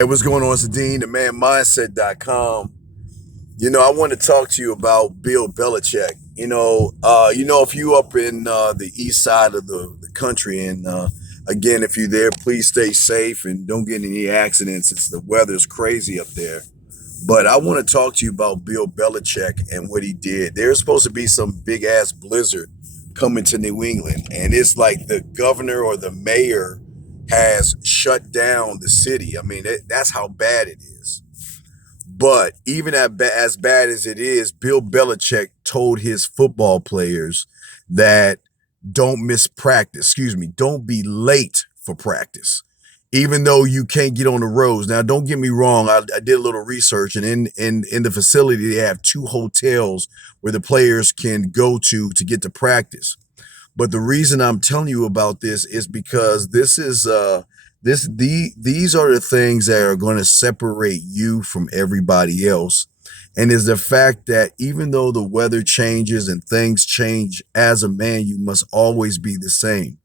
Hey, what's going on, Sadine, the manmindset.com. I want to talk to you about Bill Belichick. If you up in the east side of the country, and again, if you're there, please stay safe and don't get in any accidents. The weather's crazy up there. But I want to talk to you about Bill Belichick and what he did. There's supposed to be some big ass blizzard coming to New England, and it's like the governor or the mayor has shut down the city. I mean, that's how bad it is. But even as bad as it is, Bill Belichick told his football players that don't miss practice. Excuse me, don't be late for practice, even though you can't get on the roads. Now, don't get me wrong. I did a little research, and in the facility they have two hotels where the players can go to get to practice. But the reason I'm telling you about this is because these are the things that are going to separate you from everybody else. And is the fact that even though the weather changes and things change, as a man, you must always be the same.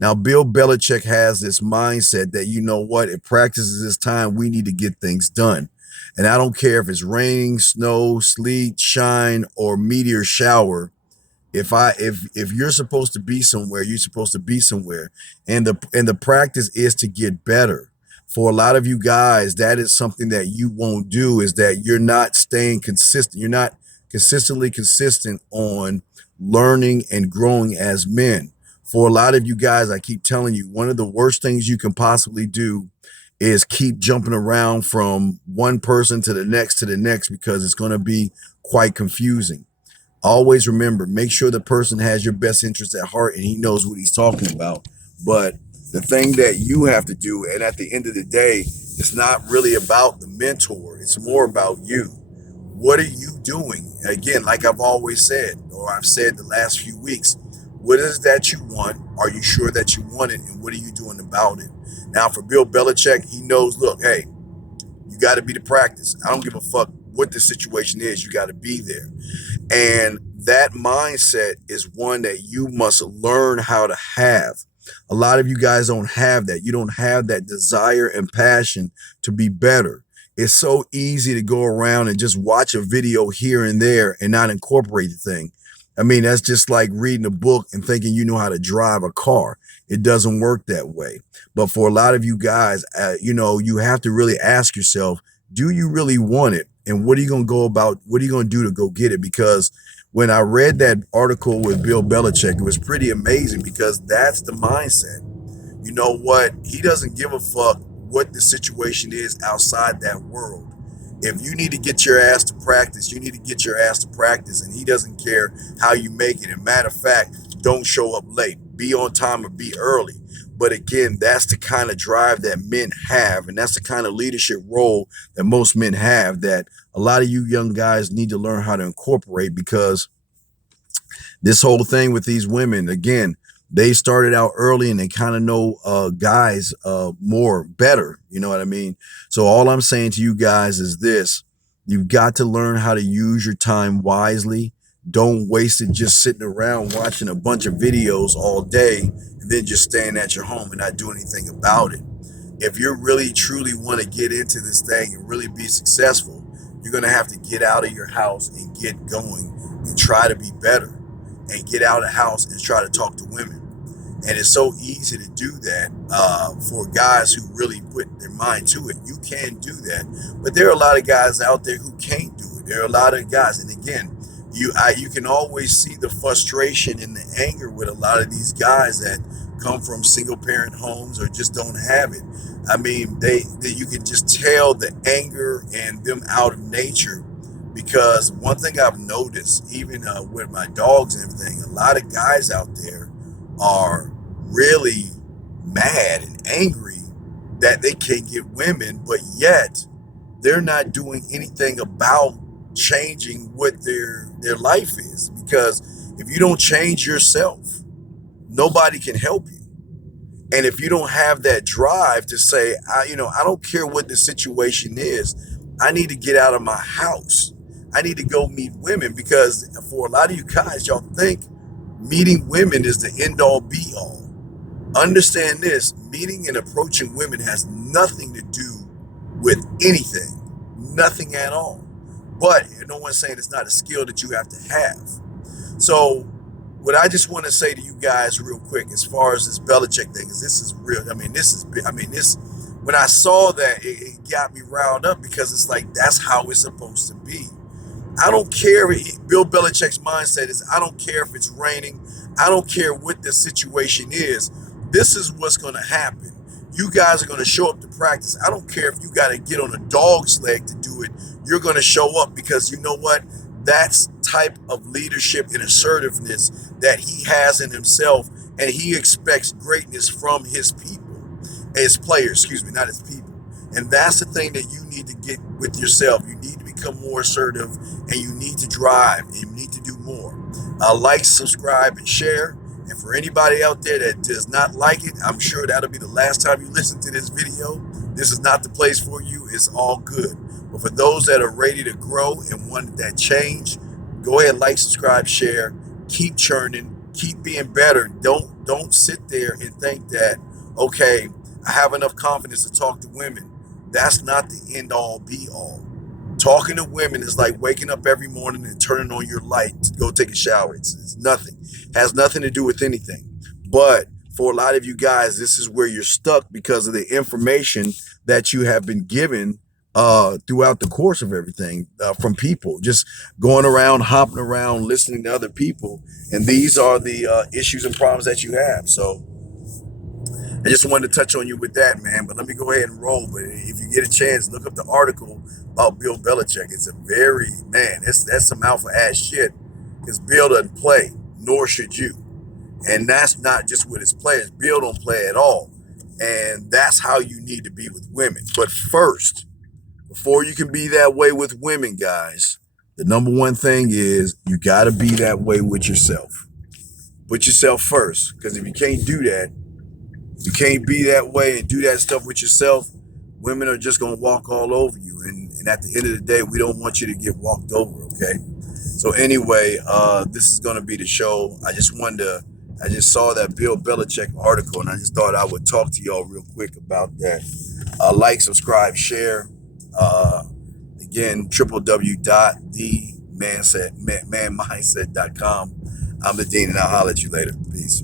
Now, Bill Belichick has this mindset that, you know what, if practice is this time, we need to get things done. And I don't care if it's raining, snow, sleet, shine, or meteor shower. If you're supposed to be somewhere, you're supposed to be somewhere. And the practice is to get better. For a lot of you guys, that is something that you won't do, is that you're not staying consistent. You're not consistently consistent on learning and growing as men. For a lot of you guys, I keep telling you, one of the worst things you can possibly do is keep jumping around from one person to the next, because it's going to be quite confusing. Always remember, make sure the person has your best interest at heart and he knows what he's talking about. But the thing that you have to do, and at the end of the day, it's not really about the mentor, it's more about you. What are you doing? Again, like I've always said, or I've said the last few weeks, what is that you want? Are you sure that you want it? And what are you doing about it? Now, for Bill Belichick, he knows, look, hey, you got to be the practice. I don't give a fuck what the situation is. You got to be there. And that mindset is one that you must learn how to have. A lot of you guys don't have that. You don't have that desire and passion to be better. It's so easy to go around and just watch a video here and there and not incorporate the thing. I mean, that's just like reading a book and thinking you know how to drive a car. It doesn't work that way. But for a lot of you guys, you have to really ask yourself, do you really want it? And what are you going to go about? What are you going to do to go get it? Because when I read that article with Bill Belichick, it was pretty amazing, because that's the mindset. You know what? He doesn't give a fuck what the situation is outside that world. If you need to get your ass to practice, you need to get your ass to practice, and he doesn't care how you make it. And matter of fact, don't show up late. Be on time or be early. But again, that's the kind of drive that men have, and that's the kind of leadership role that most men have, that a lot of you young guys need to learn how to incorporate. Because this whole thing with these women, again, they started out early and they kind of know guys more better. You know what I mean? So all I'm saying to you guys is this: you've got to learn how to use your time wisely. Don't waste it just sitting around watching a bunch of videos all day and then just staying at your home and not doing anything about it. If you really truly want to get into this thing and really be successful, you're going to have to get out of your house and get going and try to be better, and get out of the house and try to talk to women. And it's so easy to do that for guys who really put their mind to it. You can do that. But there are a lot of guys out there who can't do it. There are a lot of guys. And again, you can always see the frustration and the anger with a lot of these guys that come from single parent homes or just don't have it. I mean, they you can just tell the anger and them out of nature. Because one thing I've noticed, even with my dogs and everything, a lot of guys out there are really mad and angry that they can't get women, but yet they're not doing anything about changing what their life is. Because if you don't change yourself, nobody can help you. And if you don't have that drive to say, I don't care what the situation is, I need to get out of my house. I need to go meet women. Because for a lot of you guys, y'all think meeting women is the end all be all. Understand this: meeting and approaching women has nothing to do anything, nothing at all. But no one's saying it's not a skill that you have to have. So, what I just want to say to you guys real quick, as far as this Belichick thing, is this is real. This. When I saw that, it got me riled up because it's like that's how it's supposed to be. I don't care. Bill Belichick's mindset is I don't care if it's raining. I don't care what the situation is. This is what's going to happen. You guys are going to show up to practice. I don't care if you got to get on a dog's leg to do it. You're going to show up because you know what? That's type of leadership and assertiveness that he has in himself, and he expects greatness from his people, his players, excuse me, not his people. And that's the thing that you need to get with yourself. You need to become more assertive, and you need to drive, and you need to do more. Like, subscribe, and share. And for anybody out there that does not like it, I'm sure that'll be the last time you listen to this video. This is not the place for you. It's all good. But for those that are ready to grow and want that change, go ahead, like, subscribe, share, keep churning, keep being better. Don't sit there and think that, okay, I have enough confidence to talk to women. That's not the end all be all. Talking to women is like waking up every morning and turning on your light to go take a shower. It's nothing. Has nothing to do with anything. But for a lot of you guys, this is where you're stuck because of the information that you have been given throughout the course of everything from people, just going around, hopping around, listening to other people. And these are the issues and problems that you have. So I just wanted to touch on you with that, man. But let me go ahead and roll. But if you get a chance, look up the article about Bill Belichick. It's a that's some alpha ass shit. Because Bill doesn't play, nor should you. And that's not just with his players. Bill don't play at all. And that's how you need to be with women. But first, before you can be that way with women, guys, the number one thing is you got to be that way with yourself. Put yourself first. Because if you can't do that, you can't be that way and do that stuff with yourself, women are just going to walk all over you. And at the end of the day, we don't want you to get walked over, okay? So anyway, this is going to be the show. I just saw that Bill Belichick article, and I just thought I would talk to y'all real quick about that. Like, subscribe, share. Again, www.themanmindset.com. I'm the Dean, and I'll holler at you later. Peace.